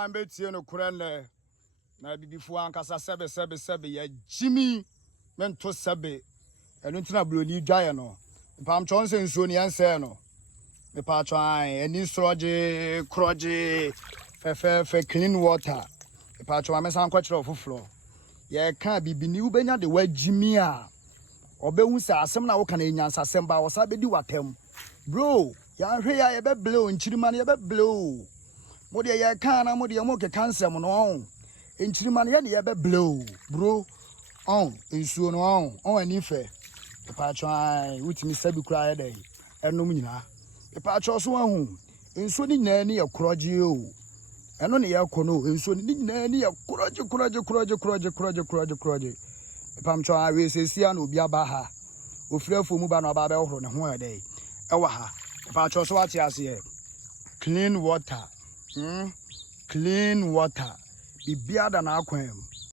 Obian betie no kurele na bibifu ankasa sebe ya Jimmy mento sebe enu ntina broni dwaye no pam chonse nsuo ne yanse no me pa twan eni sroje kroje fe clean water me pa twan me san kwachiro foforo ye ka bibini ubenya de wa Jimmy a obehu se asem na wo kana enyansa asem ba wo sa bedi watem bro ya hwe ya ye be blow nchirima ne ye be blow mo de ye kan na mo de mo ke cancer mo no nchirima ne ye be blow bro nsuo no on ani fe pa twan wutimi sabi kura ye dey enum nyina pa twa so ahu nsuo ni nyina ne ye kroje o eno ne ye kono nsuo ni nyina ne ye kroje pam twa we sesia na obi aba ha ofirafo mu ba na aba be horo ne ho e dey ewa ha pa twa so ati ase clean water clean water bibia da na akwan